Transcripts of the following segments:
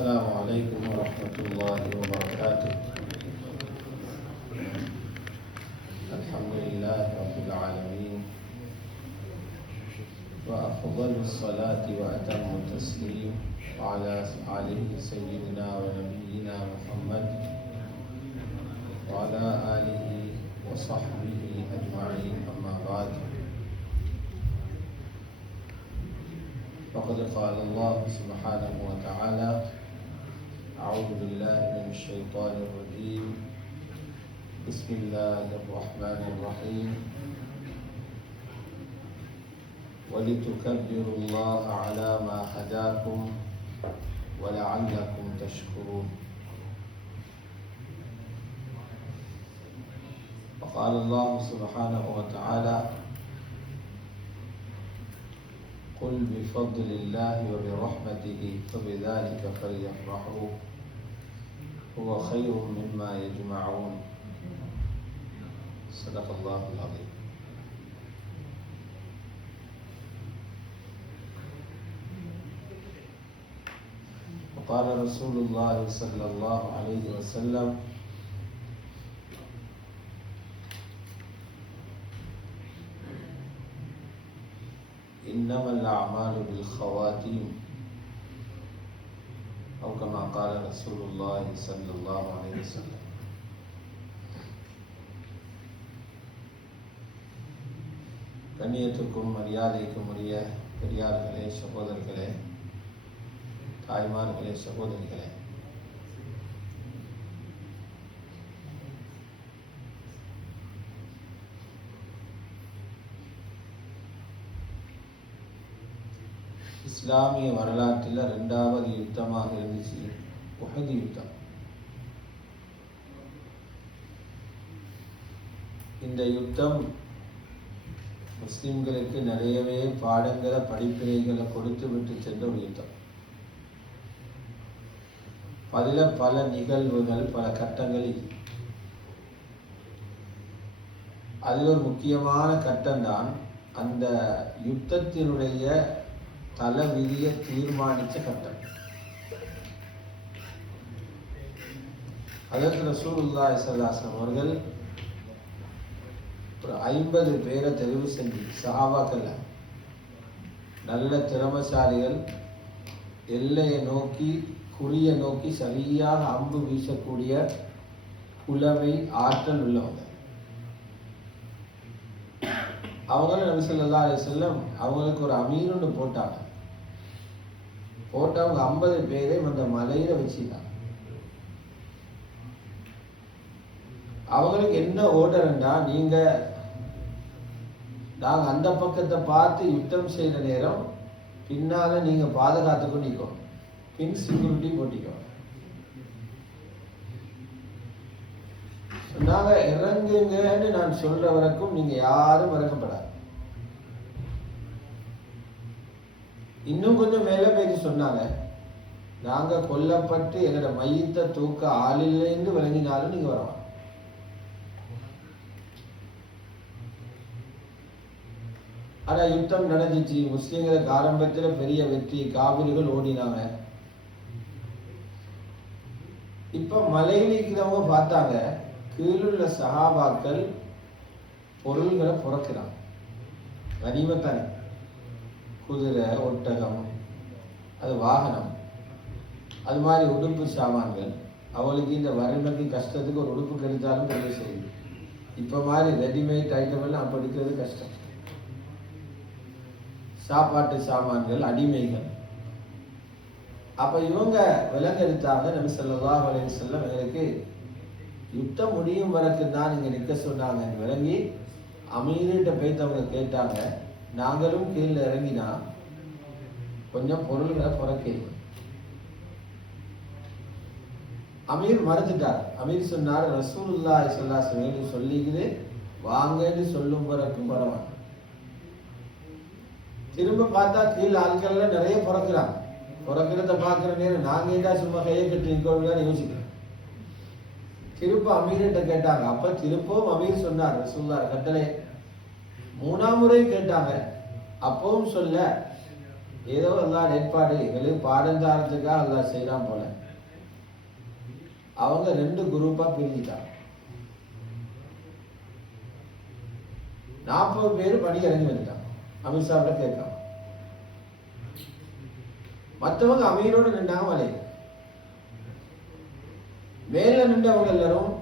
السلام عليكم ورحمة الله وبركاته. الحمد لله رب العالمين، وأفضل الصلاة وأتم التسليم على آله سيدنا ونبينا محمد وعلى آله وصحبه أجمعين، أما بعد. فقد قال الله سبحانه وتعالى: أعوذ بالله من الشيطان الرجيم، بسم الله الرحمن الرحيم، ولتكبروا الله على ما هداكم ولعلكم تشكرون. وقال الله سبحانه وتعالى: قل بفضل الله وبرحمته فبذلك فليفرحوا هو خير مما يجمعون. صدق الله العظيم. وقال رسول الله صلى الله عليه وسلم: إنما الأعمال بالخواتيم، أو كما قال رسول الله صلى الله عليه وسلم. கண்ணியத்துக்கும் மரியாதைக்கும் உரிய பெரியார்களே, சகோதரர்களே, தாய்மார்களே, சகோதரிகளே, இஸ்லாமிய வரலாற்றில் இரண்டாவது யுத்தமாக இருந்துச்சு உஹது யுத்தம். இந்த யுத்தம் முஸ்லிம்களுக்கு நிறையவே பாடங்களை, படிப்பினைகளை கொடுத்து விட்டு சென்ற ஒரு யுத்தம். அதில் பல நிகழ்வுகள், பல கட்டங்களில் அதில் ஒரு முக்கியமான கட்டம்தான் அந்த யுத்தத்தினுடைய தல விதிய தீர்மானித்த கட்டம். அதற்கு ரசூலுல்லாஹி ஸல்லல்லாஹு அலைஹி வஸல்லம் அவர்கள் ஒரு 50 பேரை தெரிவு செஞ்சு, சஹாபாக்கள் நல்ல திறமசாலிகள், எல்லையை நோக்கி, குறியை நோக்கி சரியாக அம்பு வீசக்கூடிய புலமை, ஆற்றல் உள்ளவங்க. அவங்களும் நபி ஸல்லல்லாஹு அலைஹி வஸல்லம் அவங்களுக்கு ஒரு அமீருன்னு போட்டாங்க. அவங்க 50 பேரை அந்த மலையில வச்சுட்டாங்க. அவங்களுக்கு என்ன ஓர்டர்னா, நாங்க அந்த பக்கத்தை பார்த்து யுத்தம் செய்யற நேரம் பின்னால நீங்க பாதுகாத்துக்கு நிற்கும், பின் செக்யூரிட்டி போட்டிக்கோ. நாங்க இறங்குங்கன்னு நான் சொல்ற வரைக்கும் நீங்க யாரும் இறங்கப்படாது. இன்னும் கொஞ்சம் மேல போய் சொன்னாங்க, நாங்க கொல்லப்பட்டு எங்களோட மையத்தை தூக்க ஆளில்லைன்னு விளங்கினாலும் நீங்க வரலாம். ஆனா யுத்தம் நடந்துச்சு. முஸ்லிம்களுக்கு ஆரம்பத்தில் பெரிய வெற்றி, காபிர்கள் ஓடினாங்க. இப்ப மலையில் இருக்கிறவங்க பார்த்தாங்க, கீழுள்ள சஹாபாக்கள் பொருள்களை புறக்கிறாங்க. கனிமத்தானே, குதிரை, ஒட்டகம், அது வாகனம், அது மாதிரி உடுப்பு சாமான்கள். அவளுக்கு இந்த வறுமைக்கு கஷ்டத்துக்கு ஒரு உடுப்பு கிடைத்தாலும் பெரிய செய்யுது. இப்ப மாதிரி ரெடிமேட் ஐட்டம் எல்லாம் அப்ப எடுக்கிறது கஷ்டம். சாப்பாட்டு சாமான்கள், அடிமைகள். அப்ப இவங்க விலங்கெடுத்தாங்க. நபி ஸல்லல்லாஹு அலைஹி வஸல்லம் எங்களுக்கு யுத்தம் முடியும் வரைக்கும் தான் நீங்க நிற்க சொன்னாங்க விளங்கி அமீர்கிட்ட போய் அவங்க கேட்டாங்க, நாங்களும் கீழே இறங்கினா கொஞ்சம் பொருள்களை புறக்கேங்க. அமீர் மறுத்துட்டார். அமீர் சொன்னார், ரசூலுல்லாஹி ஸல்லல்லாஹு அலைஹி வஸல்லம் சொல்லிக்குது, வாங்கன்னு சொல்லும் வரைக்கும் வரவான். திரும்ப பார்த்தா கீழே ஆட்கள்ல நிறைய புறக்கிறாங்க. புறக்கிறத பார்க்குற நேரம் நாங்க ஏதா சும்மா கையை கட்டி நிற்கணும்னு யோசிக்கிறோம். திரும்ப அமீர்கிட்ட கேட்டாங்க. அப்ப திரும்பவும் அமீர் சொன்னார், ரசூலுல்லாஹ் கட்டளை. 3ஆம் முறை கேட்டாங்க. அப்பவும் சொல்ல ஏதோ அல்லாஹ் ஏற்பாடு எங்களுக்கு பாடம் தாரத்துக்காக அல்லாஹ் செய்யலாம் போல. அவங்க 2 குரூப்பா பிரிஞ்சிட்டாங்க. 40 பேர் படி இறங்கி வந்துட்டாங்க. அமித்ஷாவிட கேட்காம மற்றவங்க அமீரோடு நின்றாங்க. மலையில மேல நின்றவங்க எல்லாரும்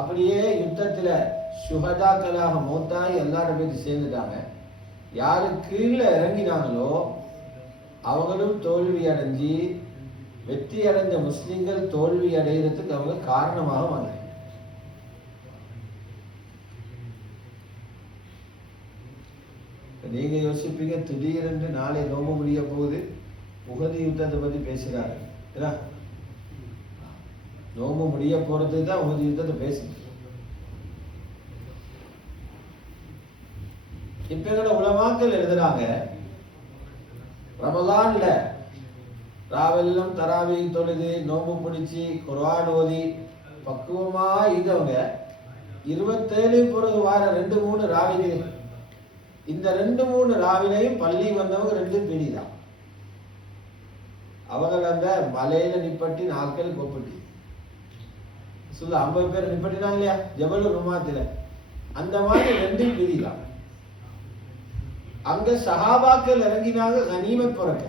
அப்படியே யுத்தத்துல சுஹதாக்களாக மூத்தாகி எல்லாரும் போய் சேர்ந்துட்டாங்க. யாரு கீழே இறங்கினாங்களோ அவங்களும் தோல்வி அடைஞ்சி வெற்றி அடைந்த முஸ்லிம்கள் தோல்வி அடைகிறதுக்கு அவங்க காரணமாக வந்தாங்க. நீங்க யோசிப்பீங்க, திடீரென்று நாளை நோம்பு முடிய போகுது, உஹது யுத்தத்தை பத்தி பேசுறாரு. நோம்பு முடிய போறதுக்கு தான் உஹது யுத்தத்தை பேசுது. இப்ப எங்களோட உலமாக்கள் எழுதுறாங்க, ரமலான்ல ராவெல்லாம் தராவி தொழுது நோம்பு பிடிச்சி குர்ஆன் ஓதி பக்குவமா இருந்தவங்க 27 பிறகு வார 2-3 ராவிகள், இந்த 2-3 ராவிலையும் பள்ளி வந்தவங்க 2 பிடிதான். அவங்க அந்த மலையில நிப்பட்டி நாட்கள் கொப்பட்டி சொல்ல 50 பேர் நிப்பட்டினாங்க இல்லையா ஜபல் ருமாத்துல, அந்த மாதிரி 2 பிடிதான். அங்க சஹாபாக்கள் இறங்கினாங்க கனிமத் புறக்க.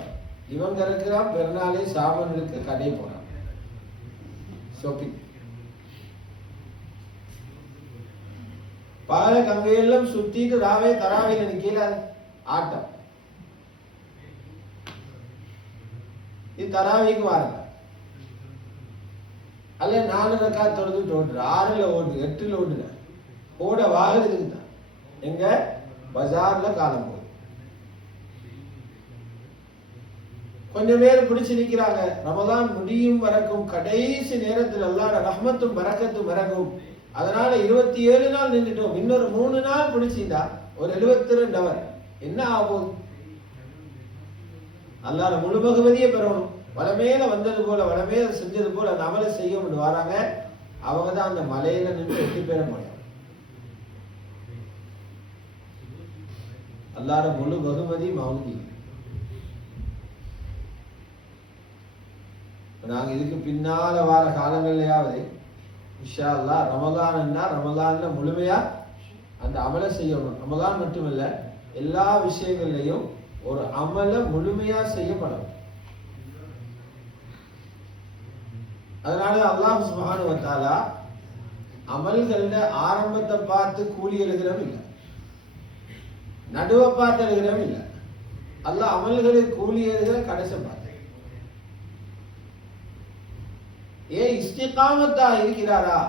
இவங்க இருக்கிறான் பெருநாளே சாமன் இருக்க கடை போறான் ஷாப்பிங். பகல கங்கையெல்லாம் சுத்திட்டு ராவே தராவையில நிக்கல ஆட்டம். இது தராவிக்கு வாருங்க அல்ல 4 ரக்காத் தொழுது ஓடுற 6ல ஓடுது 8ல ஓடுற ஓட வாங்குறதுக்கு தான் எங்க பஜார்ல காலம் போகுது. கொஞ்சம் பேர் பிடிச்சு நிக்கிறாங்க. ரமலான் முடியும் வரைக்கும் கடைசி நேரத்தில் அல்லாஹ்வுடைய ரஹ்மத்தும் பரக்கத்தும் இறங்கும். அதனால 27 நாள் நின்றுட்டோம், இன்னொரு 3 நாள் பிடிச்சிருந்தா ஒரு 72 அவர் என்ன ஆகும்? அல்லாஹ் முழு பகுதியை பெறணும். வளமேல வந்தது போல வளமேல செஞ்சது போல அந்த அமலை செய்ய வராங்க. அவங்க தான் அந்த மலையில நின்று 8 பேரை முடியும். அல்லாஹ்வுடைய முழு பகுமதி மௌனி. நாங்க இதுக்கு பின்னால வார காலங்கள்லயாவது இன்ஷா அல்லாஹ் ரமலான்னா ரமலான்ல முழுமையா அந்த அமலை செய்யணும். ரமலான் மட்டுமல்ல, எல்லா விஷயங்கள்லையும் ஒரு அமலை முழுமையா செய்யப்படும். அதனால அல்லாஹ் சுப்ஹானஹு வ தஆலா அமல்கள ஆரம்பத்தை பார்த்து கூலி எழுதுறோம் இல்லை, நடுவை பார்த்து எழுதுறோம் இல்லை. அல்லாஹ் அமல்களுக்கு கூலி எழுதுற கடைசி பார்த்து ஏன் இஸ்திகாமத்தா இருக்கிறாரா,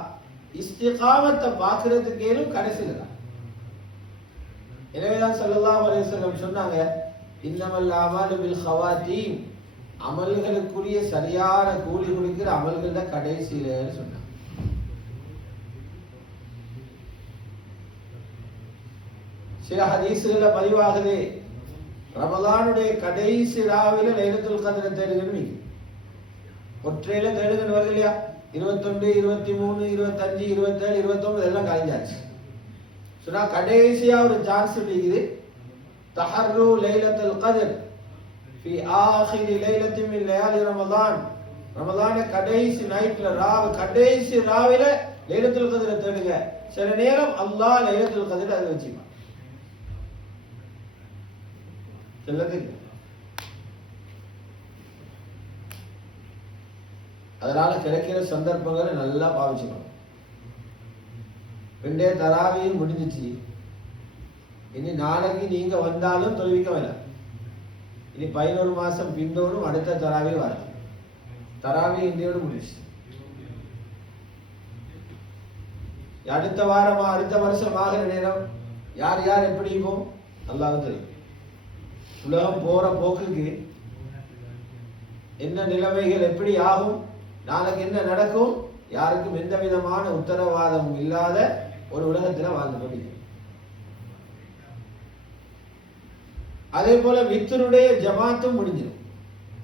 இஸ்திகாமத்தை பார்க்கறதுக்கேனும் கடைசியில் தான். எனவேதான் ஸல்லல்லாஹு அலைஹி வஸல்லம் சொன்னாங்க, இன்னமல் அமாலு பில் ஹவாத்தீம், அமல்களுக்குரிய சரியான கூலி கொடுக்கிற அமல்கள கடைசியிலன்னு சொன்னாங்க. சில ஹதீஸ்கள பதிவாகுது, ரமலானுடைய கடைசி ராவில லைலத்துல் கத்ர் தேடுங்கன்னு ஒற்றையில தேடுங்கன்னு வருது இல்லையா? 21, 23, 25, 27, 29 எல்லாம் கழிஞ்சாச்சு. சொன்னா கடைசியா ஒரு சான்ஸ் இருக்குது. தஹர்ரு லைலத்துல் கத்ர் ஃபி ஆகிரி லைலத்தின் மின் லயாலி ரமலான், ரமலான கடைசி நைட்ல கடைசி ராவில லைலத்துல் கத்ரை தேடுங்க. சில நேரம் அல்லாஹ் லைலத்துல் கத்ர் அதை வச்சுப்பான். சொல்லதுங்க. அதனால கிடைக்கிற சந்தர்ப்பங்களை நல்லா பாவிச்சுக்கணும். 2 தராவியும் முடிஞ்சிச்சு. இனி நாளைக்கு நீங்க வந்தாலும் தொழுவிக்க வேண்டாம். இனி 11 மாசம் பின்னோடும் அடுத்த தராவி வரும். தராவி இந்தியோடு முடிச்சு. அடுத்த வாரமா அடுத்த வருஷம் ஆகிற நேரம் யார் யார் எப்படி இருக்கும் அல்லாஹ்வுக்கு தெரியும். உலகம் போற போக்குக்கு என்ன நிலைமைகள் எப்படி ஆகும், நாளைக்கு என்ன நடக்கும், யாருக்கும் எந்த விதமான உத்தரவாதம் இல்லாத ஒரு உலகத்தில் வாழ்ந்து கொண்டிருக்கிறோம். அதே போல வித்தருடைய ஜமாத்தும் முடிஞ்சிடும்.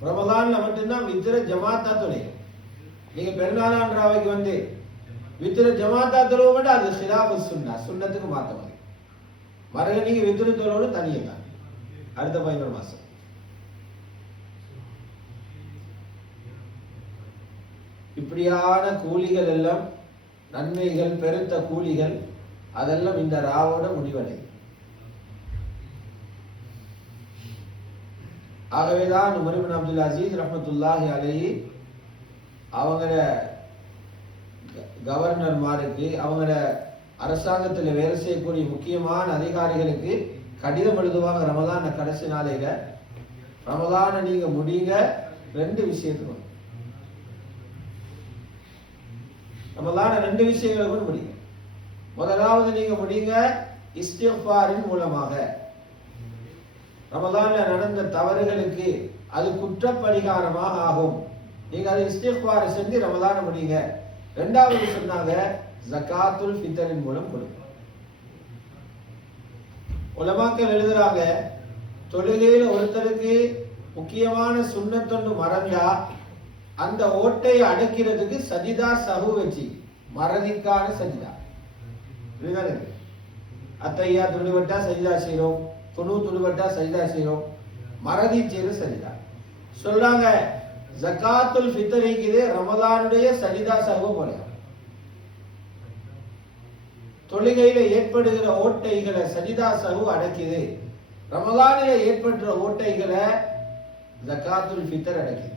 ரமலான்ல மட்டும்தான் வித்திர ஜமாத்தா தொழில். நீங்க பெருநாளான் ராவைக்கு வந்து வித்திர ஜமாத்தா தொழுவ மட்டும் அது ஹிலாஃபு சுன்னா, சுன்னத்துக்கு மாற்ற மாதிரி. மறுக நீங்க வித்திர தொழுவோடு தனியாக அடுத்த 11 மாசம். இப்படியான கூலிகள் எல்லாம், நன்மைகள், பெருத்த கூலிகள், அதெல்லாம் இந்த ராவோட முடிவடையும். ஆகவேதான் உமர் இப்னு அப்துல் அசீஸ் ரஹ்மத்துல்லாஹி அலைஹி அவங்கள கவர்னர்மாருக்கு, அவங்கள அரசாங்கத்தில் வேலை செய்யக்கூடிய முக்கியமான அதிகாரிகளுக்கு கடிதம் எழுதுவாங்க. ரமலான் கடைசி நாளையில, ரமலானை நீங்க முடிங்க 2 விஷயத்துக்கு, ரமலான 2 விஷயங்களுக்கு முடிங்க. முதலாவது நீங்க முடிங்க இஸ்திக்ஃபாரின் மூலமாக. ரமலான்ல நடந்த தவறுகளுக்கு அது குற்றப்பரிகாரமாக ஆகும். நீங்க அதை இஸ்திக்ஃபார் செஞ்சு ரமலான முடிங்க. 2வது சொன்னாங்க ஜகாத்துல் ஃபித்ரின் மூலம் கொடுங்க. உலமாக்கள் எழுதுறாங்க, தொழுகையில ஒருத்தருக்கு முக்கியமான சுன்னத்தொன்று மறந்தா அந்த ஓட்டையை அடக்கிறதுக்கு சஜிதா சஹு வச்சு, மறதிக்கான சஜிதா. அத்தையா துணிவட்டா சஜிதா செய்யறோம், துணு துணிவட்டா சஜிதா செய்யறோம், மறதி செய்யற சஜிதா. சொல்றாங்க ஜகாத்துல் ஃபித்ரிக்கு ரமலானுடைய சஜிதா சஹு போல. தொழுகையில ஏற்படுகிற ஓட்டைகளை சஜிதா சஹு அடக்குது. ரமலானில ஏற்படுற ஓட்டைகளை ஜகாத்துல் ஃபித்ர் அடக்குது.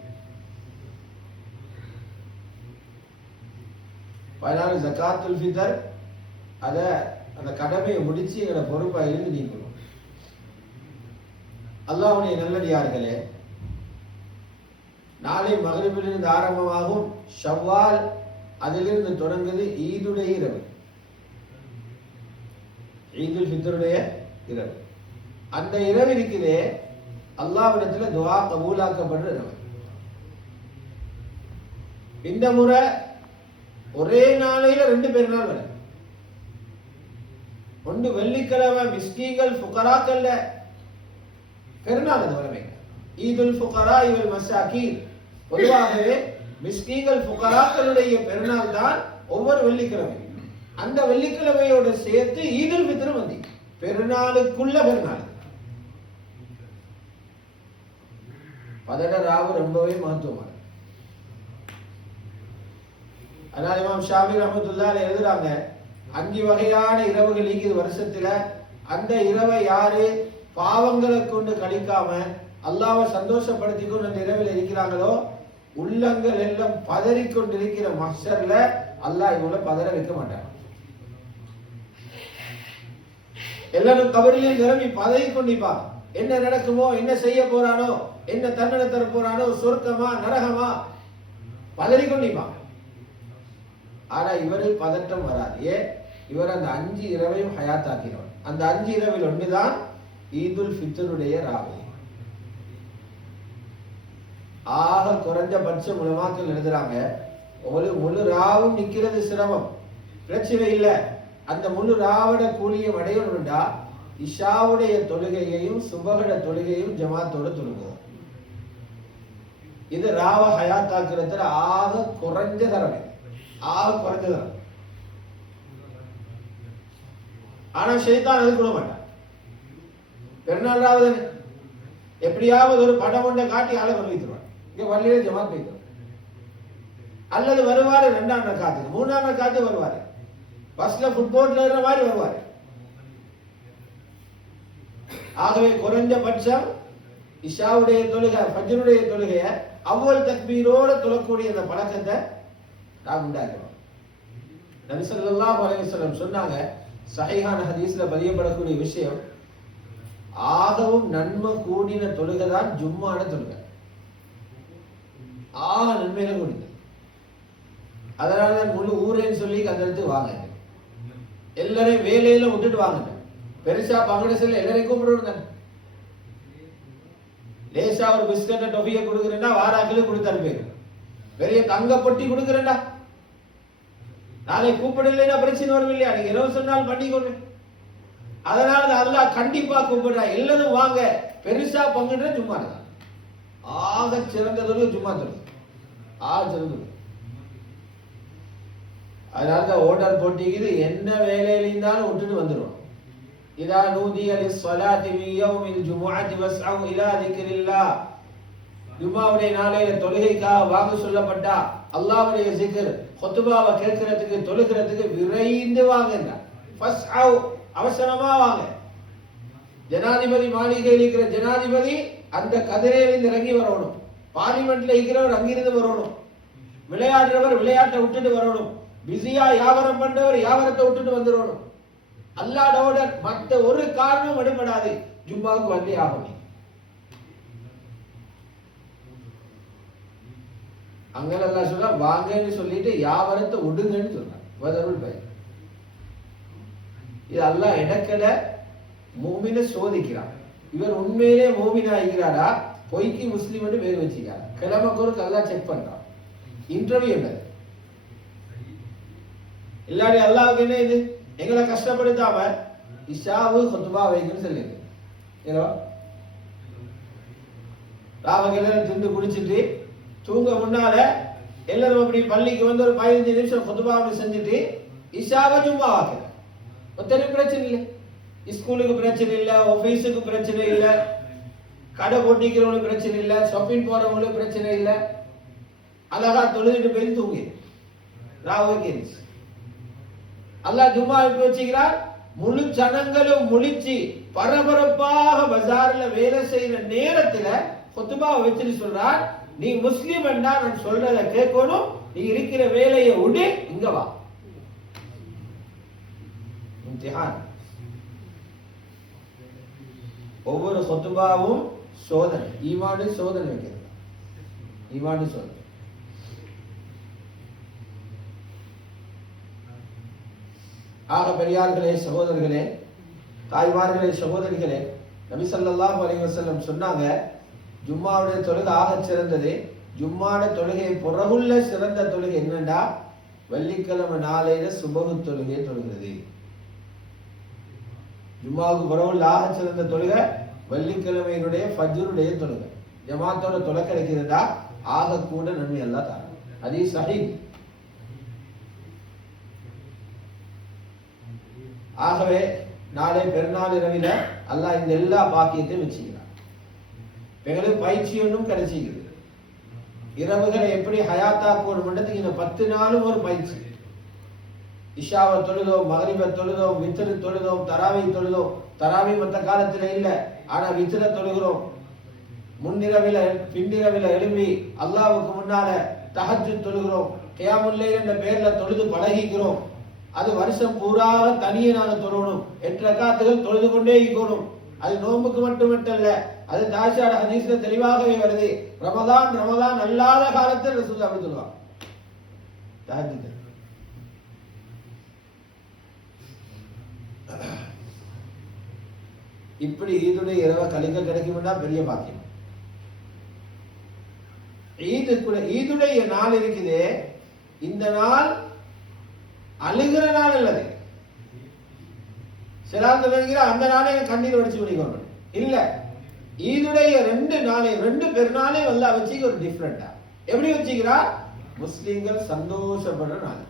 அதனால ஜகாத்துல் ஃபித்ர் அந்த கடமையை முடிச்சு எங்களை பொறுப்பா இருந்து நீக்கணும். அல்லாஹ்வுடைய நல்லடியார்களே, நாளை மக்ரிபிலிருந்து ஆரம்பமாகும் ஷவ்வால், அதிலிருந்து தொடங்குது ஈதுடைய இரவு, ஈதுல் ஃபித்ருடைய இரவு. அந்த இரவு இருக்கிறே அல்லாஹ்விடத்துல துஆ கபூலாக்கப்படுற இரவு. இந்த முறை ஒரே நாளையில 2 பெருநாள் வரும். ஒன்று வெள்ளிக்கிழமை மிஸ்கீன்கள் ஃபுகராக்கல்ல பெருநாள் அது வரவே. ஈதுல் ஃபுகரா இவல் மசாகீன், பொதுவாகவே மிஸ்கீன்கள் ஃபுகராக்களுடைய பெருநாள் தான் ஒவ்வொரு வெள்ளிக்கிழமை. அந்த வெள்ளிக்கிழமையோட சேர்த்து ஈதுல் ஃபித்ர் வந்து பெருநாளுக்குள்ள பெருநாள். பதட ராவு ரொம்பவே மகத்துவமானது. அதனால இமாம் ஷாஃபி ரஹ்மத்துல்லாஹி எழுதுறாங்க, 5 வகையான இரவுகள் இருக்குது வருஷத்துல. அந்த இரவை யாரு பாவங்களை கொண்டு கழிக்காம அல்லாஹ்வை சந்தோஷப்படுத்திக் கொண்டு அந்த இரவில் இருக்கிறாங்களோ, உள்ளங்கள் எல்லாம் பதறிக்கொண்டிருக்கிற மஹ்ஷர்ல அல்லாஹ் இவங்கள பதற வைக்க மாட்டாங்க. எல்லாரும் கபரிலையும் நிரம்பி பதறி கொண்டிருப்பாங்க. என்ன நடக்குமோ, என்ன செய்ய போறானோ, என்ன தண்டனை தர போறானோ, சொர்க்கமா நரகமா, பதறி கொண்டிருப்பாங்க. ஆனா இவரு பதட்டம் வராது. ஏன்? இவர் அந்த 5 இரவையும் ஹயாத்தாக்கினவர். அந்த 5 இரவில் ஒன்றுதான் ஈதுல் ஃபித்ருடைய ராவு. ஆக குறைஞ்சபட்சம் உலமாக்கள் எழுதுறாங்க, முழு ராவும் நிக்கிறது சிரமம், பிரச்சனை இல்லை. அந்த முழு ராவட கூலியம் அடையணும்டா இஷாவுடைய தொழுகையையும் சுபகட தொழுகையும் ஜமாத்தோட தொழுகும். இது ராவ ஹயாத்தாக்குறதுல ஆக குறைஞ்ச தரவை, ஆக குறைஞ்சதான். ஆனா ஷைத்தான் அது கூட மாட்டான். பெருநாளாவது எப்படியாவது ஒரு படம் ஒன்றை காட்டி ஆளை வருவித்துருவான். இங்க வள்ளியில ஜமாத் போய்த்து, அல்லது வருவாரு 2ஆம் ரக்காத்துக்கு, 3ஆம் ரக்காத்து வருவாரு, பஸ்ல ஃபுட்போர்ட்ல இருக்கிற மாதிரி வருவாரு. ஆகவே குறைஞ்சபட்சம் இஷாவுடைய தொழுகை, ஃபஜ்ருடைய தொழுகைய அவ்வல் தக்பீரோட தொழக்கூடிய அந்த பழக்கத்தை நாம் உண்டாக்குறோம். நபி ஸல்லல்லாஹு அலைஹி வஸல்லம் சொன்னாங்க, சஹீஹான ஹதீஸ்ல பதியப்படக்கூடிய விஷயம், ஆகவும் நன்மை கூடின தொழுகை தான் ஜும்மான தொழுகை. ஆக நன்மையில கூடினது. அதனாலதான் முழு ஊரேன்னு சொல்லி அந்த இடத்துக்கு வாங்க, எல்லாரையும் வேலையில விட்டுட்டு வாங்க. பெருசா பங்கட செல்ல எல்லாரையும் கூப்பிடுவாங்க. லேசா ஒரு பிஸ்கட்டை டொஃபியை கொடுக்குறேன்னா வாராக்கிலும் கொடுத்து அனுப்பிடு. பெரிய தங்க பொட்டி கொடுக்குறேன்டா, நாளை கூப்பிடலைன்னா பிரச்சனை வரும் இல்லையா? நீங்க இரவு சொன்னால் பண்ணிக்கொண்டு. அதனால அல்லாஹ் கண்டிப்பா கூப்பிடுறா, எல்லாரும் வாங்க. பெருசா பங்குன்ற ஜும்மா தான் ஆக சிறந்தது, ஜும்மா தொழுகை ஆக சிறந்தது. அதனால ஓட்டர் போட்டிக்குது, என்ன வேலையில இருந்தாலும் விட்டுட்டு வந்துடும். இதா நூதிய லிஸ்ஸலாத்தி மின் யௌமில் ஜுமுஅத்தி வஸ்அவு இலா திக்ரில்லாஹ், ஜும்மாவுடைய நாளையில தொழுகைக்காக வாங்க சொல்லப்பட்டா அல்லாஹ்வுடைய zikr ஹுத்பாவை கேட்கிறதுக்கு தொழுகிறதுக்கு விரைந்து வாங்க. அவசரமா வாங்க. ஜனாதிபதி மாளிகையில் இருக்கிற ஜனாதிபதி அந்த கதிரையிலிருந்து இறங்கி வரணும். பார்லிமெண்ட்ல இருக்கிறவர் அங்கிருந்து வரணும். விளையாடுறவர் விளையாட்டை விட்டுட்டு வரணும். பிஸியா வியாபாரம் பண்றவர் வியாபாரத்தை விட்டுட்டு வந்துடணும். அல்லாஹ்வோட மற்ற ஒரு காரணம் எடுபடாது. ஜும்மாவுக்கு வந்தே ஆகணும். அங்க அல்லாஹ் சொல்றா வாங்கன்னு சொல்லிட்டு வியாபாரத்தை விடுங்கன்னு சொல்றான். வதருல் பை. இது அல்லாஹ் இடக்கட மூமினை சோதிக்கிறான். இவர் உண்மையிலே மூமினா ஆகிறாரா பொய்க்கு முஸ்லீம் என்று பேர் வச்சுக்கிறார். கிழமைக்கு அல்லாஹ் செக் பண்றான். இன்டர்வியூ என்னது இல்லாடி அல்லாவுக்கு என்ன இது எங்களை கஷ்டப்படுத்தாம இஷாவு ஹுத்பா வைங்கன்னு சொல்லிடு. ஏதோ ராவக எல்லாரும் திண்டு குடிச்சிட்டு தூங்க முன்னால எல்லாரும் அப்படி பள்ளிக்கு வந்து ஒரு 15 நிமிஷம் ஹுத்பாவை செஞ்சுட்டு இஷாவை ஜும்மா வாக்குற. ஒத்தருக்கு பிரச்சனை இல்லை. ஸ்கூலுக்கு பிரச்சனை இல்லை, ஆபீஸுக்கு பிரச்சனை இல்லை, கடை போட்டிக்கிறவங்களுக்கு பிரச்சனை இல்லை, ஷாப்பிங் போறவங்களுக்கு பிரச்சனை இல்லை. அழகா தொழுதுட்டு போய் தூங்கி ராவுக்கு அல்லாஹ் ஜும்மா எப்படி வச்சுக்கிறார்? முழு ஜனங்களும் முழிச்சு பரபரப்பாக பஜார்ல வேலை செய்யற நேரத்துல ஹுத்பாவை வச்சுட்டு சொல்றார், நீ முஸ்லிம் என்றா நான் சொல்றத கேட்கணும், நீ இருக்கிற வேலையை விடு, இங்க வா. இம்திஹான். ஒவ்வொரு ஹுத்பாவும் சோதனை. ஈமானு சோதனை வைக்கிறது. ஈமானு சோதனை. ஆக பெரியார்களே, சகோதரர்களே, தாய்மார்களே, சகோதரிகளே, நபி ஸல்லல்லாஹு அலைஹி வஸல்லம் சொன்னாங்க, ஜும்மாவுடைய தொழுகை ஆகச் சிறந்தது. ஜும்மாவுடைய தொழுகை புறகுள்ள சிறந்த தொழுகை என்னண்டா வெள்ளிக்கிழமை நாளையில சுபஹு தொழுகை தொழுகிறது. ஜும்மாவுக்கு புறகுள்ள ஆகச் சிறந்த தொழுகை வெள்ளிக்கிழமையினுடைய ஃபஜ்ருடைய தொழுகை. ஜமாத்தோட தொலை கிடைக்கிறதா ஆக கூட நன்மை எல்லாம் தான். ஹதீஸ் சஹீஹ். ஆகவே நாளை பெருநாள் இரவில அல்லாஹ் இந்த எல்லா பாக்கியத்தையும் வச்சுக்கிறான். எங்களுக்கு பயிற்சி ஒன்றும் கிடைச்சிக்கிறது. இரவுகளை எப்படி ஹயாத்தாக்கு ஒரு மண்டத்துக்கு இந்த 10 நாளும் ஒரு பயிற்சி. இஷாவை தொழுதோம், மகரிபை தொழுதோம், வித்ரு தொழுதோம், தராவி தொழுதோம். தராவி மற்ற காலத்துல இல்ல, ஆனா வித்ர தொழுகிறோம். முன்னிரவில பின்னிரவில எழும்பி அல்லாவுக்கு முன்னால தஹஜ்ஜுத் தொழுகிறோம். கியாமுல் லைல் என்ற பெயர்ல தொழுது பழகிக்கிறோம். அது வருஷம் பூராக தனியே நாங்க தொழணும். 8 ரக்காத்துகள் தொழுது கொண்டே இருக்கணும். அது நோம்புக்கு மட்டுமல்ல, அது தாஷாட ஹதீஸ்ல தெளிவாகவே வருது. ரமதான் அல்லாத காலத்தில் ரசூலுல்லாஹ் அப்படி சொல்லுவாங்க. தஹஜ்ஜுத் இப்படி ஈதுடைய இரவை கழிக்க கிடைக்கும்னா பெரிய பாக்கியம். ஈதுடைய நாள் இருக்குது. இந்த நாள் அழுகிற நாள் அல்லது சிலாந்த அந்த நாளை கண்ணீர் வடிச்சு குடிக்கணும் இல்ல. ஈதுடைய 2 நாளை 2 பெருநாளை வல்ல வச்சு ஒரு டிஃபரெண்டா எப்படி வச்சுக்கிறா? முஸ்லிம்கள் சந்தோஷப்படுற நாள்.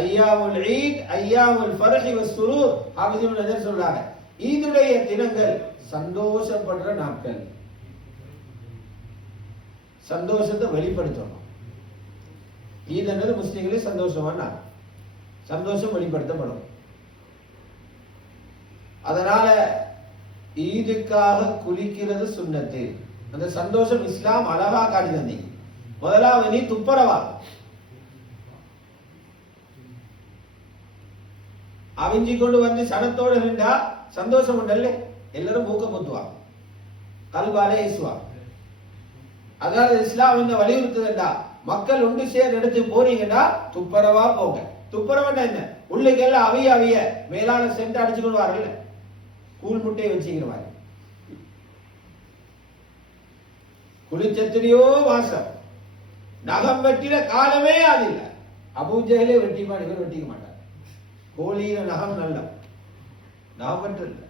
ஐயாமுல் ஈத் ஐயாமுல் ஃபர்ஹி வஸ்ஸுரூர் ஹாஃபிஸுல் நஜர் சொல்றாங்க. ஈதுடைய தினங்கள் சந்தோஷப்படுற நாட்கள். சந்தோஷத்தை வெளிப்படுத்தணும். ஈத் என்பது முஸ்லிம்களே சந்தோஷமான நாள். சந்தோஷம் வெளிப்படுத்தப்படும். அதனால ஈதுக்காக குளிக்கிறது சுன்னத்து. அந்த சந்தோஷம் இஸ்லாம் அழகா காட்டி தந்தீங்க. முதலாவது நீ துப்பரவா அவிஞ்சி கொண்டு வந்து சனத்தோடு இருந்தா சந்தோஷம் உண்டல்ல. எல்லாரும் மூக்க பொத்துவாங்க, கல்வாலே ஈசுவாங்க. அதனால இஸ்லாம் இந்த வலியுறுத்துதா, மக்கள் ஒன்று சேர் எடுத்து போறீங்கன்னா துப்பரவா போங்க. துப்பரவா என்ன? உள்ளுக்கெல்லாம் அவிய மேலான சென்ட் அடிச்சுக்கொண்டு வரல, கூழ் முட்டையை வச்சுக்கிற மாதிரி. குளிச்சத்திலேயோ வாசம். நகம் வெட்டின காலமே அது இல்லை. அபூஜஹலே வெட்டிமா, இவர் வெட்டிக்க மாட்டார். கோழியில நகம் நல்ல நகம் வெட்டு இல்லை.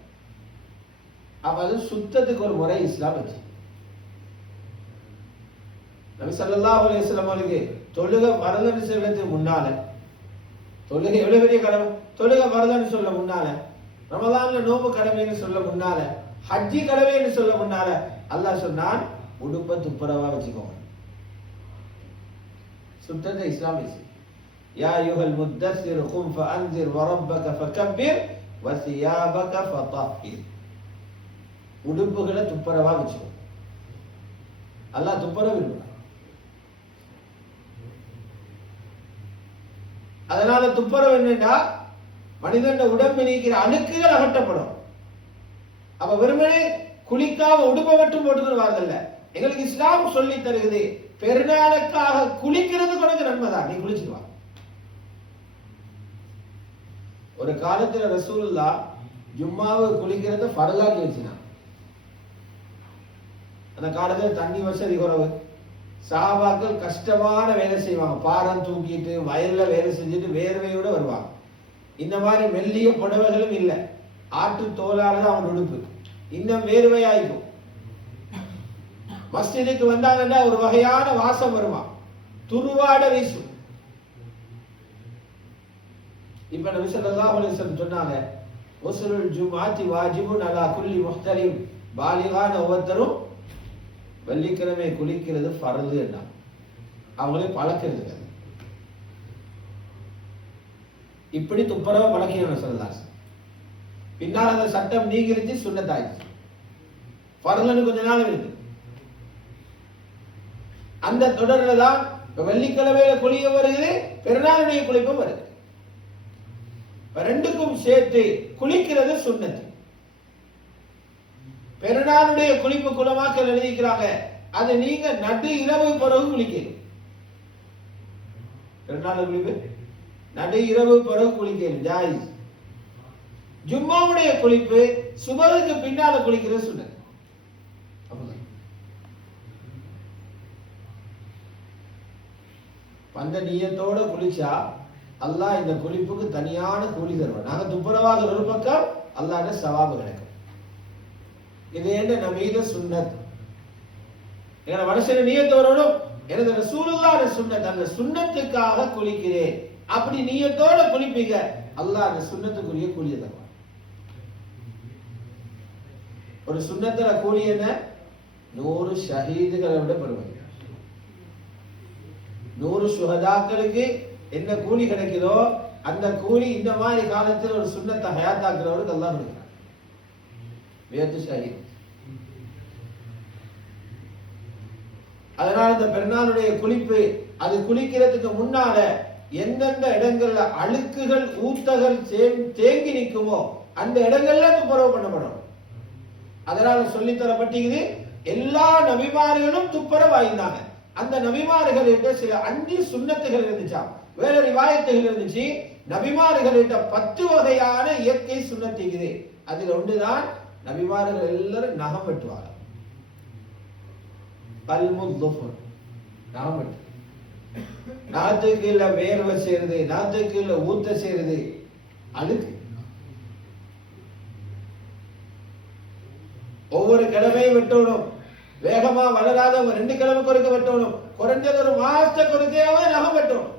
அப்ப அது சுத்தத்துக்கு ஒரு முறை இஸ்லாம் வச்சு. நபி ஸல்லல்லாஹு அலைஹி வஸல்லம் அவர்களுக்கு தொழுகை பரதன்னு சொல்றதுக்கு முன்னால, தொழுகை எவ்வளவு பெரிய கடமை, தொழுகை பரதன்னு சொல்ல முன்னால, ரமலான்ல நோம்பு கடமைன்னு சொல்ல முன்னால, ஹஜ்ஜி கடமைன்னு சொல்ல முன்னால அல்லாஹ் சொன்னான், உடுப்ப துப்புரவா வச்சுக்கோங்க. சுத்தத்தை இஸ்லாம் பேசு. யா அய்யுஹல் முத்தஸ்ஸிர் கும் ஃபஅன்ஸிர் வரப்பக ஃபகப்பிர் வஸியாபக ஃபதஹிர். உடுப்புகளை துப்புரவா வச்சுக்கோ. அல்லாஹ் துப்புரவு விரும்புகிறான். அதனால துப்புரவு என்னன்னா மனிதன் உடம்பில் இருக்கிற அழுக்குகள் அகற்றப்படும். அப்ப வெறுமனே குளிக்காம உடுப்ப மட்டும் போட்டுக்கிட்டு வாங்கல்ல. எங்களுக்கு இஸ்லாம் சொல்லி தருகிறது, பெருநாளுக்காக குளிக்கிறது உனக்கு நன்மைதான், நீ குளிச்சுட்டு வா. ஒரு காலத்துல ரசூலுல்லாஹ் ஜும்மாவை குளிக்கிறத ஃபர்லாக்கி வச்சுனான். அந்த காலத்துல தண்ணி வசதி குறைவு, சஹாபாக்கள் கஷ்டமான வேலை செய்வாங்க. பாரம் தூக்கிட்டு வயல்ல வேலை செஞ்சுட்டு வேர்வையோட வருவாங்க. இந்த மாதிரி மெல்லிய புடவைகளும் இல்லை, ஆட்டு தோலால தான் அவன் உடுப்பு, இன்னும் வேர்வையாயிருக்கும். மஸ்ஜிதுக்கு வந்தாங்கன்னா ஒரு வகையான வாசம் வருமா, துருவாட வீசும். இப்ப நபி ஸல்லல்லாஹு அலைஹி வஸல்லம் சொன்னாங்க, உஸ்லுல் ஜும்ஆத்தி வாஜிபுன் அலா குல்லி முஹ்தலிம் பாலிகான ஒவ்வொருத்தரும் வெள்ளிக்கிழமை குளிக்கிறது ஃபர்து என்ன, அவங்களே பழக்கிறது. இப்படி துப்புரவா பழக்கின சொல்லலாம். பின்னால் அந்த சட்டம் நீங்கிருச்சு, சுன்னத்தாயிடுச்சு. ஃபர்துன்னு கொஞ்ச நாள் இருக்கு. அந்த தொடர்ல தான் வெள்ளிக்கிழமையில குளிக்க வருகிறது, பெருநாளுடைய குளிப்பும் வருது. ரெண்டுக்கும் சேர்த்து குளிக்கிறது சுன்னத்து. பெருநாளுடைய குளிப்பு குலமாக்கள் எழுதிக்கிறாங்க, அது நீங்க நடு இரவு பிறகு குளிக்கணும். பெருநாள் குளிப்பு நடு இரவு பிறகு குளிக்கணும், ஜாயிஸ். ஜும்மாவுடைய குளிப்பு சுபஹுக்கு பின்னால குளிக்கிறது சுன்னத். அந்த நியத்தோட குளிச்சா அல்லாஹ் இந்த குளிப்புக்கு தனியான கூலி தருவான். நாங்க துப்புரவாக ஒரு பக்கம் அல்லாஹ்ட சவாபு கிடைக்கும். இது என்ன நபீத சுன்னத். எங்க மனுஷன நியத்து வரணும், எனது ரசூலுல்லாஹ் சுன்னத், அந்த சுன்னத்துக்காக குளிக்கிறேன் அப்படி நியத்தோட குளிப்பீங்க, அல்லாஹ் அந்த சுன்னத்துக்குரிய கூலியை தருவான். ஒரு சுன்னத்துல கூலி என்ன, 100 ஷஹீதுகளை விட பெறுவாங்க. 100 சுஹதாக்களுக்கு என்ன கூலி கிடைக்குதோ அந்த கூலி இந்த மாதிரி காலத்தில் ஒரு சுன்னத்தை ஹயாத்தாக்குறவருக்கு அல்லாஹ் கொடுக்கிறான். வேத்து ஷஹீத். அதனால இந்த பெருநாளுடைய குளிப்பு, அது குளிக்கிறதுக்கு முன்னால எந்தெந்த இடங்கள்ல அழுக்குகள் ஊத்தகள் தேங்கி நிற்குமோ அந்த இடங்கள்ல துப்புரவு பண்ணப்படும். அதனால சொல்லித்தரப்பட்டீங்க, எல்லா நபிமார்களும் துப்புரவாயிருந்தாங்க. அந்த நபிமார்களிட்ட சில அந்தி சுன்னத்துகள் இருந்துச்சா, வேற ரிவாயத்துகள் இருந்துச்சு. நபிமார்களிட்ட 10 வகையான இயற்கை சுன்னத்துக்குது. அதுல ஒன்றுதான் நபிமார்கள் எல்லாரும் நகம் வெட்டுவாங்க. பல்முத்துஃபர், நகம் வெட்டு. நாத்துக்கு இல்ல வேர்வை சேருது, நாத்துக்கு இல்ல ஊத்த சேருது, அழுக்கு. ஒவ்வொரு கிழமையும் வெட்டணும். வேகமா வளராதவங்க 2 கிழமைக்கு ஒருக்க வெட்டணும். குறைஞ்சது ஒரு மாசத்துக்கு ஒருக்கையாவது நகம் வெட்டணும்.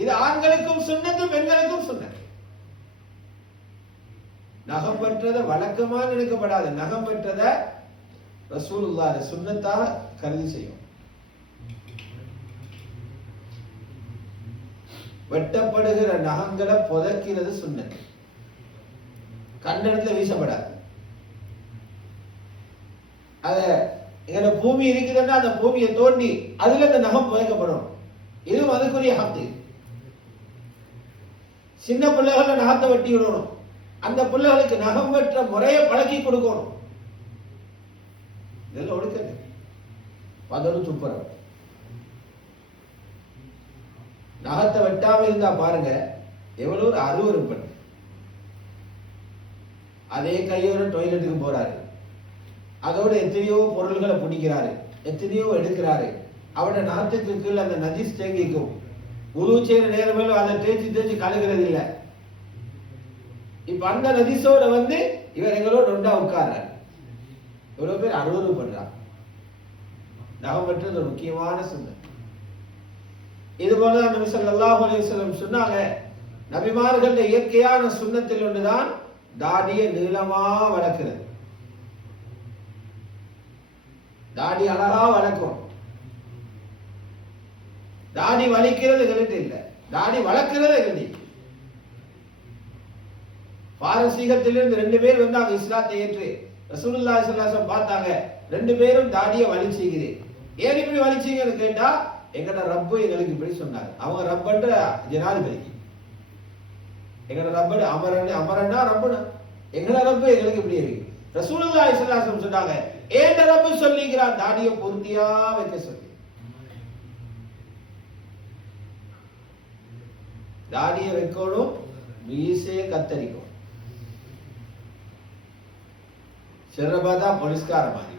இது ஆண்களுக்கும் சுன்னத்து, பெண்களுக்கும் சுன்னத்து. நகம் வெற்றத வழக்கமா நினைக்கப்படாது. நகம் வெற்றத ரசூலுல்லாஹ் சுன்னத்தாக கருதி செய்யும். வெட்டப்படுகிற நகங்களை புதைக்கிறது சுன்னத்து, கண்டத்துல வீசப்படாது. அத எங்க பூமி இருக்குதுன்னா அந்த பூமியை தோண்டி அதுல இந்த நகம் புதைக்கப்படும். இதுவும் அதுக்குரிய ஹக்கு. சின்ன பிள்ளைகள நகத்தை வெட்டி விடணும். அந்த பிள்ளைகளுக்கு நகம் வெற்ற முறையை பழக்கி கொடுக்கணும். இதெல்லாம் ஒடுக்கிறது. அதோடு துப்புரவு. நகத்தை வெட்டாம இருந்தா பாருங்க எவ்வளவு ஒரு அருவருப்பு. அதே கையோட டாய்லெட்டுக்கு போறாரு, அதோட எத்தனையோ பொருள்களை பிடிக்கிறாரு, எத்தனையோ எடுக்கிறாரு. அவட நகத்துக்கு கீழே அந்த நஜீஸ் தேங்கிக்கும். உருவு செய்யற நேரமே அதை தேய்ச்சி கழுகிறது இல்லை. இப்ப அந்த நஜீஸோட இவர் எங்களோட ஒன்றா உட்கார்றாரு. இவ்வளவு பேர் அருவருப்படுறார். நகம் வெற்றது ஒரு முக்கியமான சுன்னத். இது போல நபி ஸல்லல்லாஹு அலைஹி வஸல்லம் சொன்னாங்க, நபிமார்களுடைய இயற்கையான சுன்னத்தில் ஒன்றுதான் தாடியை நீளமா வளர்க்கிறது. தாடி அழகா வளர்க்கும். தாடி வலிக்கிறது எங்கள்கிட்ட இல்லை, தாடி வளர்க்கிறது எங்கள்கிட்ட. பாரசீகத்திலிருந்து 2 பேர் வந்தாங்க இஸ்லாத்தை ஏற்று. ரசூலுல்லாஹி ஸல்லல்லாஹு அலைஹி வஸல்லம் பார்த்தாங்க, 2 பேரும் தாடியை வலிச்சீங்க. ஏன் இப்படி வலிச்சீங்கன்னு கேட்டா, எங்கட ரப்பு எங்களுக்கு இப்படி சொன்னாங்க. அவங்க ரப்பன்ற ஜனாதிபதி, எங்கட ரப்பு அமரன்னா ரப்புனா, எங்கட ரப்பு எங்களுக்கு இப்படி இருக்கு. ரசூலுல்லாஹி ஸல்லல்லாஹு அலைஹி வஸல்லம் சொன்னாங்க, ஏண்ட ரப்பு சொல்லிக்கிறான் தாடியை பூர்த்தியா வைக்க சொல்லி. தாடியை வைக்கணும், மீசையை கத்தரிக்கும். சிறபாதா போலீஸ்கார மாதிரி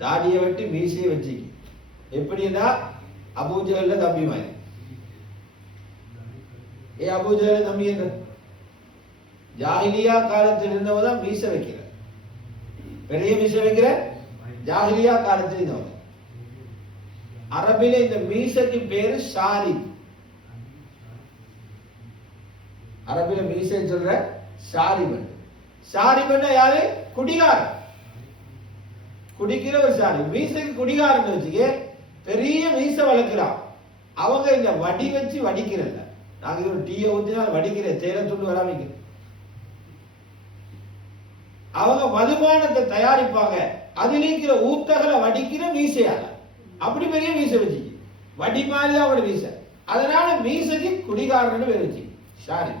தாடியை வெட்டி மீசையை வச்சுக்க. எப்படின்னா அபூஜஹல் தம்பி மாதிரி. அபூஜஹல் தம்பி என்ன? ஜாஹிலியா காலத்தில் இருந்தவதான் மீசை வைக்கிற, பெரிய மீசை வைக்கிற ஜாஹிலியா காலத்தில் இருந்தவங்க. அரபில இந்த மீசைக்கு பேரு ஷாரி. அரபில மீசை சொல்ற ஷாரிபன். ஷாரிபன் யாரு? குடிகாரன், குடிக்கிற ஒரு ஷாரி. மீசைக்கு குடிகாரன் வச்சுக்க, பெரிய மீசை வளர்க்கிறான். அவங்க இந்த வடி வச்சு வடிக்கிறல்ல, நாங்க ஒரு டீயை ஊற்றினா வடிக்கிற தேயிலை துண்டு வராமிக்க. அவங்க மதுபானத்தை தயாரிப்பாங்க, அதுல இருக்கிற ஊத்தகளை வடிக்கிற மீசையால. அப்படி பெரிய மீசை வச்சு வடி மாதிரி அவங்களோட மீசை. அதனால மீசைக்கு குடிகாரன் பேர் வச்சு ஷாரி.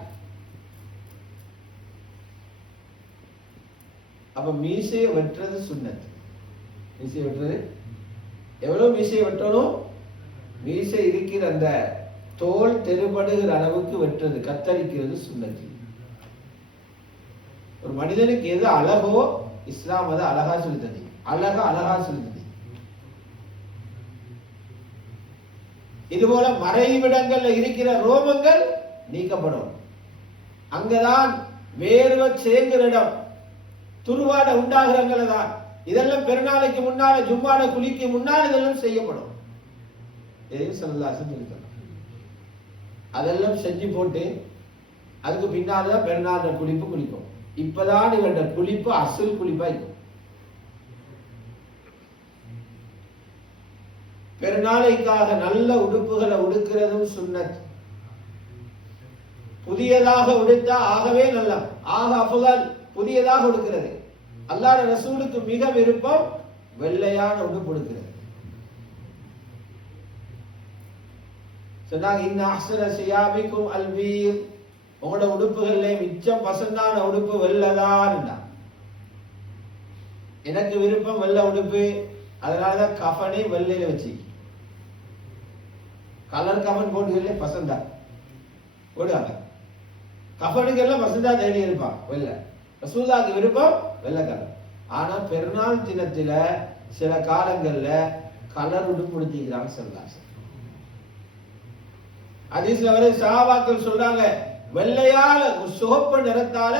அப்ப மீசையை வெட்டுறது சுன்னத். மீசையை வெட்டுறது எவ்வளவு மீசையை வெட்டணும்? மீசை இருக்கிற அந்த தோல் தெருபடுகிற அளவுக்கு வெட்டுறது, கத்தரிக்கிறது சுன்னத். ஒரு மனிதனுக்கு எது அழகோ இஸ்லாம் அதை அழகா சொல்லுது, அழகா சொல்லுது. இதுபோல மறைவிடங்கள்ல இருக்கிற ரோமங்கள் நீக்கப்படும். அங்கதான் வேர்வை சேங்குற இடம், துருவாட உண்டாகிறவங்கள தான். இதெல்லாம் பெருநாளைக்கு முன்னால, ஜும்மாட குளிக்கு முன்னால் இதெல்லாம் செய்யப்படும். எதையும் ஸல்லல்லாஹு அலைஹி வஸல்லம் அதெல்லாம் செஞ்சு போட்டு அதுக்கு பின்னால்தான் பெருநாள் குளிப்பு குளிக்கும். இப்பதான் இவருடைய குளிப்பு அசல் குளிப்பா இருக்கும். பெருநாளைக்காக நல்ல உடுப்புகளை உடுக்கிறதும் சுன்னத். புதியதாக உடுத்தா ஆகவே நல்ல, ஆக அஃதல் புதியதாக உடுக்கிறது. அல்லாஹ்வுடைய ரசூலுக்கு மிக விருப்பம் வெள்ளையான உடுப்பு உடுக்கிறது. சொன்னாங்க, இன்ன அஹ்ஸன சியாபிக்கும் அல்பீர், உங்களோட உடுப்புகள்ல மிச்சம் பசந்தான உடுப்பு வெள்ளதான். எனக்கு விருப்பம் வெள்ளை உடுப்பு, அதனாலதான் கஃபனை வெள்ளையில வச்சு கலர் கஃபன் போட்டு பசந்தா போடுவாங்க. கஃபனுக்கு எல்லாம் பசந்தா தேடி இருப்பான் வெள்ளை. ரசூலுல்லாஹ்வுக்கு விருப்பம் வெள்ளை கலர். ஆனா பெருநாள் தினத்துல சில காலங்கள்ல கலர் உடுப்பு உடுத்திக்கிறாங்க ஸல்லல்லாஹு. ஹதீஸ்ல வரை சஹாபாக்கள் சொல்றாங்க, வெள்ளையால சிவப்பு நிறத்தால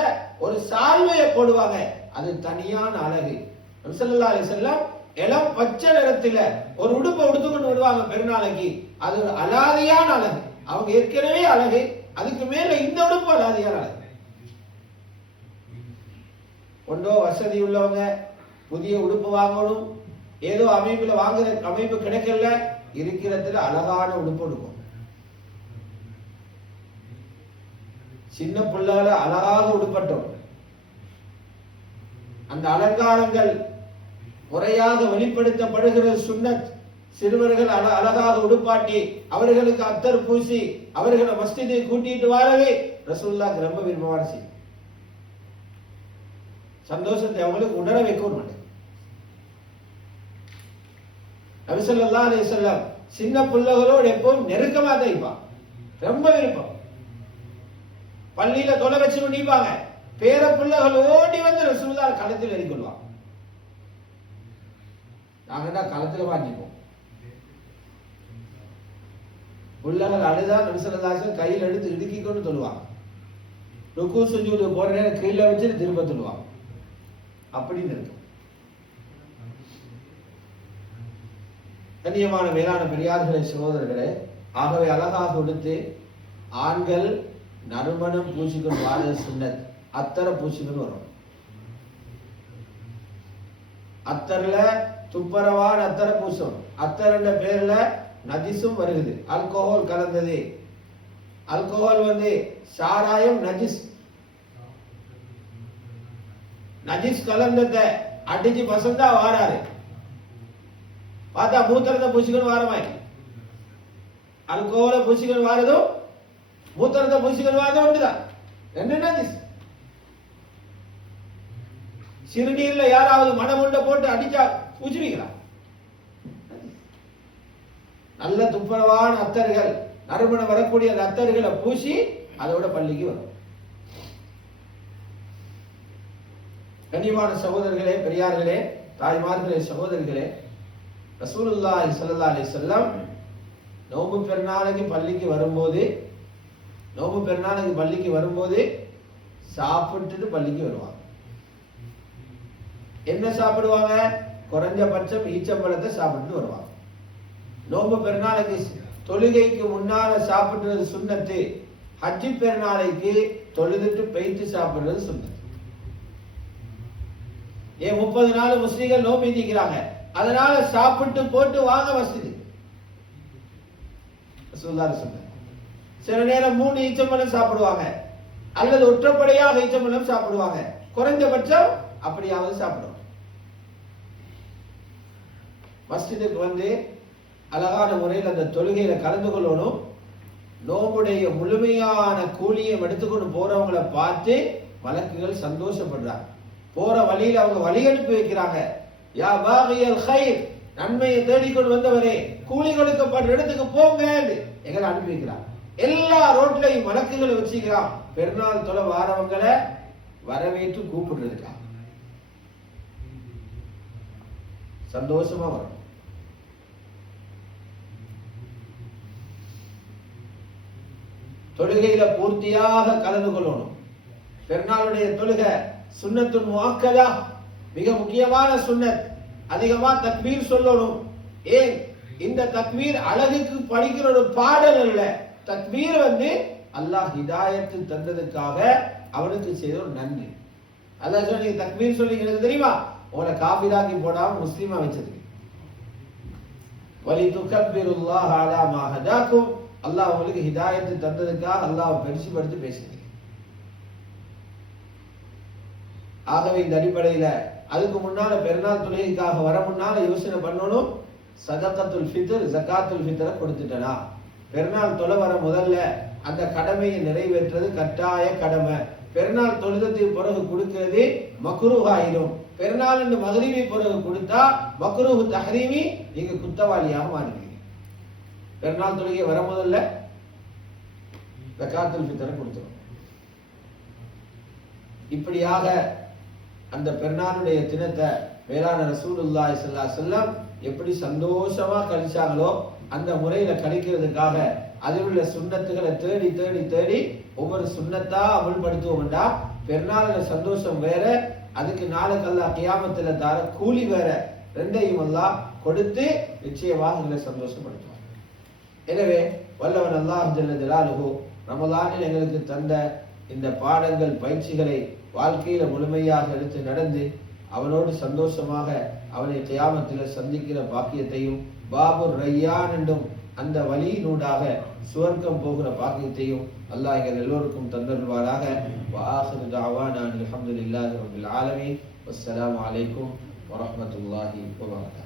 ஒரு சால்வையை போடுவாங்க, அது தனியான அழகு. நபி ஸல்லல்லாஹு அலைஹி வஸல்லம் இளம் பச்சை நிறத்துல ஒரு உடுப்பை உடுத்துக்கொண்டு வருவாங்க பெருநாளைக்கு, அது ஒரு அலாதியான அழகு. அவங்க ஏற்கனவே அழகு, அதுக்கு மேல இந்த உடுப்பு அலாதியான அழகு. ஒன்றோ வசதி உள்ளவங்க புதிய உடுப்பு வாங்கணும், ஏதோ அமைப்புல வாங்குற அமைப்பு கிடைக்கல, இருக்கிறதுல அழகான உடுப்பு உடுப்போம். சின்ன பிள்ளைகளை அழகாக உடுப்பட்டோம். அந்த அலங்காரங்கள் முறையாக வெளிப்படுத்தப்படுகிற சுன்னத். சிறுவர்கள் அழகாக உடுப்பாட்டி அவர்களுக்கு அத்தர் பூசி அவர்களை மஸ்ஜிதை கூட்டிட்டு வாழவே ரசூலுல்லாஹ் ரொம்ப விரும்பமான செய்தி. சந்தோஷத்தை அவங்களுக்கு உணர வைக்க மாட்டேன். நபி ஸல்லல்லாஹு அலைஹி வஸல்லம் சின்ன பிள்ளைகளோடு எப்பவும் நெருக்கமா தான் இருப்பான், ரொம்ப விருப்பம். பள்ளியில தொலை வச்சு கொண்டிருப்பாங்க, பேர பிள்ளைகள் ஓடி வந்து ரசூலுல்லாஹ் களத்தில் எறிக்கொள்வாங்க. நாங்கடா களத்துல மாட்டிப்போம். பிள்ளைகள் அழுதா நபி ஸல்லல்லாஹு அலைஹி வஸல்லம் கையில் எடுத்து இடுக்கி கொண்டு தொழுவாங்க. ருக்கு சுஜூது போற நேரம் கீழே வச்சுட்டு திரும்ப தொழுவாங்க. அப்படின்னு இருக்கும். கண்ணியமான மேலான பெரியார்களே, சகோதரர்களே, ஆகவே அழகாக உடுத்து ஆண்கள் நறுமணம் பூசிக்கொண்டு வாழ சுன்னத். அத்தரை பூசிக்கொண்டு வரும். அத்தர்ல துப்பரவான அத்தரை பூசும். அத்தர்ன்ற பேர்ல நஜிஸும் வருகிறது. ஆல்கோஹால் கலந்தது. ஆல்கோஹால் சாராயம் நஜிஸ். நஜிஸ் கலந்ததை அடிச்சு பசந்தா வாராரு, பார்த்தா மூத்திரத்தை பூசிக்கணும் வாரமாய். ஆல்கோஹாலை பூசிக்கணும் வாரதும் மூத்திரத்தை பூசிக்கணும் வாரதும் ஒன்றுதான். ரெண்டு நஜிஸ். சிறுநீர்ல யாராவது மனமுண்ட போட்டு அடிச்சா பூச்சுவீங்களா? நல்ல துப்புரவான அத்தர்கள், நறுமணம் வரக்கூடிய அந்த அத்தர்களை பூசி அதோட பள்ளிக்கு வரும். கண்ணியமான சகோதரர்களே, பெரியார்களே, தாய்மார்களே, சகோதரிகளே, ரசூலுல்லாஹி ஸல்லல்லாஹு அலைஹி வஸல்லம் நோன்பு பெருநாளைக்கு பள்ளிக்கு வரும்போது சாப்பிட்டுட்டு பள்ளிக்கு வருவாங்க. என்ன சாப்பிடுவாங்க? குறைஞ்சபட்சம் ஈச்சம்பழத்தை சாப்பிட்டு வருவாங்க. நோன்பு பெருநாளைக்கு தொழுகைக்கு முன்னால சாப்பிடுறது சுன்னத்து. ஹஜ்ஜி பெருநாளைக்கு தொழுதுட்டு பெய்த்து சாப்பிடுறது சுன்னத்து. 30 நாள் முஸ்லிம்கள் நோம்பு இருக்கிறாங்க, அதனால சாப்பிட்டு போட்டு வாங்க வசதி. சில நேரம் 3 ஈச்சம்பழம் சாப்பிடுவாங்க, அல்லது ஒற்றைப்படையாக ஈச்சம்பழம் சாப்பிடுவாங்க. குறைஞ்சபட்சம் அப்படியாவது சாப்பிடுவாங்க. மஸ்ஜிதுக்கு அழகான முறையில் அந்த தொழுகையில கலந்து கொள்ளணும். நோம்புடைய முழுமையான கூலியை எடுத்துக்கொண்டு போறவங்களை பார்த்து மலக்குகள் சந்தோஷப்படுறாங்க. போற வழியில் அவங்க வழி அனுப்பி வைக்கிறாங்க. யா பாகியல் கைர், நன்மையை தேடிக்கொண்டு வந்தவரே, கூலி கொடுக்கப்படுற இடத்துக்கு போங்க எங்களை அனுப்பி வைக்கிறாங்க. எல்லா ரோட்லையும் மலக்குகளை வச்சுக்கிறான். பெருநாள் தொலை வாரவங்களை வரவேற்று கூப்பிடுறதுக்கா சந்தோஷமா வரும். தொழுகையில பூர்த்தியாக கலந்து கொள்ளணும். பெருநாளுடைய தொழுகை சுன்னத்துன் முஅக்கதா, மிக முக்கியமான சுன்னத். அதிகமா தக்பீர் சொல்லணும். ஏன்? இந்த தக்பீர் அழகுக்கு படிக்கிற ஒரு பாடல் அல்ல. தக்பீர் அல்லாஹ் ஹிதாயத்து தந்ததுக்காக அவனுக்கு செய்த ஒரு நன்றி. அல்லாஹ் சொல்லி தக்பீர் சொல்லிக்கிறது தெரியுமா? உங்களை காபிராக்கி போடாம முஸ்லிமா வச்சது. வலி துகப்பிருல்லாஹ் அலா மா ஹதாக்கும், அல்லாஹ் உங்களுக்கு ஹிதாயத்து தந்ததுக்காக அல்லாஹ் பெருசுபடுத்தி பேசுறீங்க. ஆகவே இந்த அடிப்படையில அதுக்கு முன்னால பெருநாள் தொழுகைக்காக வர முன்னால யோசனை பண்ணணும். சதகத்துல் ஃபித்ர், ஜகாத்துல் ஃபித்ரை கொடுத்துட்டனா, பெருநாள் தொலை வர முதல்ல அந்த கடமையை நிறைவேற்றது கட்டாய கடமை. பெருநாள் தொழுதத்துக்கு பிறகு கொடுக்கிறது மக்ரூஹ் ஆயிரும். பெருநாள் என்று மக்ரிபி பிறகு கொடுத்தா மக்ரூஹ் தஹ்ரீமி, நீங்க குத்தவாளியாக மாறுவீங்க. பெருநாள் தொழுகை வர முதல்ல ஜகாத்துல் ஃபித்ரை கொடுத்துரும். இப்படியாக அந்த பெருநாளுடைய தினத்தை மேலான ரசூலுல்லாஹி ஸல்லல்லாஹு அலைஹி வஸல்லம் எப்படி சந்தோஷமா கழிச்சாங்களோ அந்த முறையில கழிக்கிறதுக்காக அதில் உள்ள சுன்னத்துகளை தேடி தேடி தேடி ஒவ்வொரு சுன்னத்தா அமல்படுத்துவோம்டா பெருநாள சந்தோஷம் வேற, அதுக்கு நாளுக்கு அல்லாஹ் கியாமத்துல தர கூலி வேற. ரெண்டையும் அல்லாஹ் கொடுத்து நிச்சயமாக எங்களை சந்தோஷப்படுத்துவார். எனவே வல்லவன் அல்லாஹ் ஜல்ல ஜலாலுஹு ரமலானில் எங்களுக்கு தந்த இந்த பாடங்கள் பயிற்சிகளை வாழ்க்கையில முழுமையாக எடுத்து நடந்து அவனோடு சந்தோஷமாக அவனை கியாமத்தில் சந்திக்கிற பாக்கியத்தையும் பாபுர் ரய்யான் என்றும் அந்த வழியினூடாக சுவர்க்கம் போகிற பாக்கியத்தையும் அல்லாஹ் எங்கள் எல்லோருக்கும் தந்தருள்வாராக. வஆகிரு தஅவானா அல்ஹம்துலில்லாஹி ரப்பில் ஆலமீன். வஸ்ஸலாமு அலைக்கும் வரஹ்மத்துல்லாஹி வபரகாத்துஹு.